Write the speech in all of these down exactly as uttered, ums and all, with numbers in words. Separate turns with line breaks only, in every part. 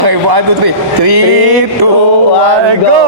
Okay, one, two, three. Three, two, one, go!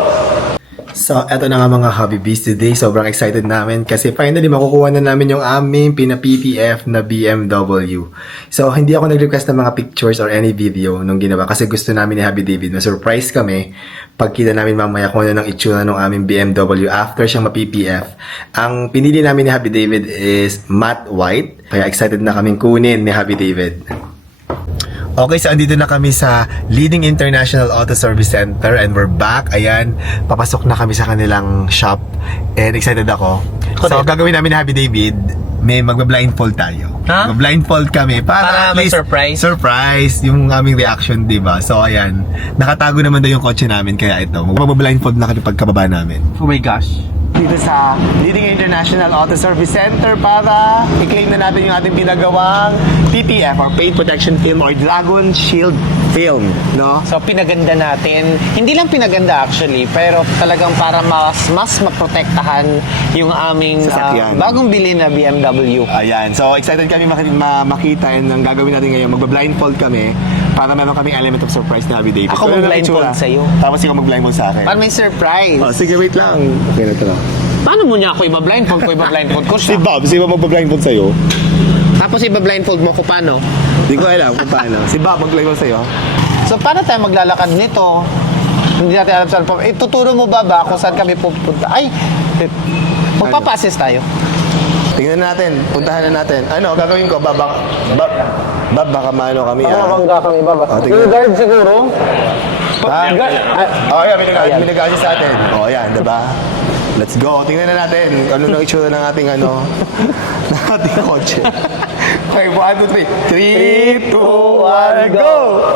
So, eto na nga mga Hobby Bees today. Sobrang excited namin kasi finally makukuha na namin yung aming pina-P P F na B M W. So, hindi ako nag-request ng mga pictures or any video nung ginawa kasi gusto namin ni Happy David. Na-surprise kami pagkita namin mamaya kung ano ng itsura ng aming B M W after siyang ma-P P F. Ang pinili namin ni Happy David is matte white. Kaya excited na kaming kunin ni Happy David. Okay, so andito na kami sa Leading International Auto Service Center and we're back. Ayan, papasok na kami sa kanilang shop and excited ako. So, gagawin namin ni Happy David, may magba-blindfold tayo.
Ha?
Mag-blindfold kami para,
Para
at
may
least
surprise?
surprise yung aming reaction, diba? So, ayan, nakatago naman daw yung kotse namin kaya ito, mag-blindfold na kami pagkababa namin.
Oh my gosh.
Dito sa Leading International Auto Service Center para i-claim na natin yung ating pinagawang P P F or Paint Protection Film or Dragon Shield Film, no?
So pinaganda natin, hindi lang pinaganda actually, pero talagang para mas mas maprotektahan yung aming
Sasakyan.
ah, bagong bili na B M W.
Ayan, so excited kami mak- ma- makita and ang gagawin natin ngayon, magba-blindfold kami para meron kaming element of surprise na Happy David.
Ako
Ano na
mag-blindfold
itsura?
sa'yo.
Tapos ikaw mag-blindfold sa akin.
Para may surprise.
Oh, sige, wait lang. Okay na ito na.
Paano mo niya ako iba-blindfold ko iba-blindfold ko
Si
siya?
Bob, si Bob magba-blindfold sa'yo.
Tapos iba-blindfold mo ko paano?
Hindi ko alam kung paano. Si Bob mag-blindfold sa'yo.
So paano tayo maglalakad nito? Hindi natin alam saan pa. Ituturo mo ba ba kung saan kami pupunta? Ay, magpapasis tayo.
Tingnan natin, puntahan na natin. Ano, gagawin ko, Bob, Bob, Bob, baka maano kami ah.
Bangga kang iba ba?
Oh, tingnan.
Yung guard siguro?
Ha?
Guard? Ah,
Oh, yeah, may nag- may nag-assist sa atin. Oh, yan, diba? Let's go. Tingnan na natin kung ano na itsura ng ating ano, ng ating kotse. Okay, one, two, three. Three, two, one, go!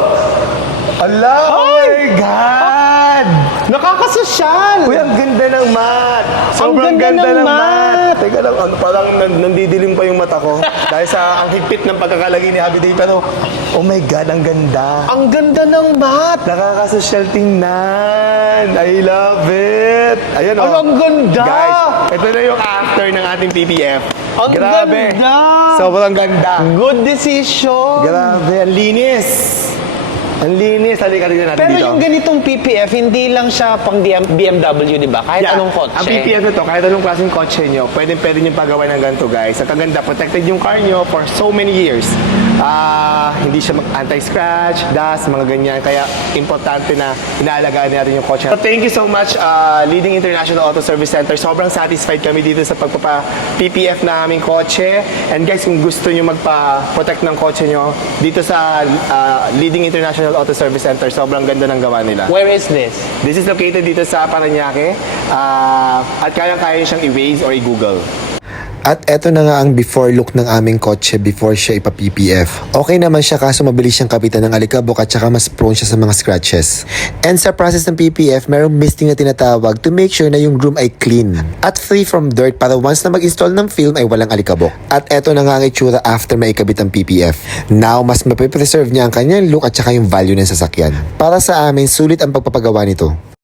Ala! Oh my God!
Nakakasosyal!
Uy, ang ganda ng mat! Sobrang
ganda
ganda,
ng
ng mat!
mat!
Teka lang, ano, parang nan- nandidilim pa yung mata ko. Dahil sa ang higpit ng pagkakalagay ni Happy Day. Pero, oh my God, ang ganda!
Ang ganda ng mat!
Nakakasosyal tingnan! I love it! Ayan,
Ay, ang ganda!
Guys, ito na yung after ng ating P P F.
Ang
Grabe!
ganda!
Sobrang ganda!
Good decision!
Grabe, ang linis! Ang linis! Halika rin natin
Pero
dito.
yung ganitong P P F, hindi lang siya pang B M W, di ba? Kahit
Yeah.
anong kotse.
Ang P P F na to, kahit anong klaseng kotse nyo, pwede pwede nyo pagawa ng ganito, guys. Ang kaganda, protected yung car nyo for so many years. Ah, hindi siya mag anti-scratch, dust, mga ganyan. Kaya importante na inaalagaan natin yung kotse. So, thank you so much, uh, Leading International Auto Service Center. Sobrang satisfied kami dito sa pagpapa-P P F na aming kotse. And guys, kung gusto nyo magpa-protect ng kotse nyo, dito sa uh, Leading International Auto Service Center, sobrang ganda ng gawa nila.
Where is this?
This is located dito sa Parañaque uh, at kayang-kaya siyang i-Waze or i-Google. At eto na nga ang before look ng aming kotse before siya ipa-P P F. Okay naman siya kaso mabilis siyang kapitan ng alikabok at saka mas prone siya sa mga scratches. And sa process ng P P F, mayroong misting na tinatawag to make sure na yung room ay clean at free from dirt para once na mag-install ng film ay walang alikabok. At eto na nga ang itsura after maikabit ang P P F. Now, mas mapipreserve niya ang kanyang look at saka yung value ng sasakyan. Para sa amin, sulit ang pagpapagawa nito.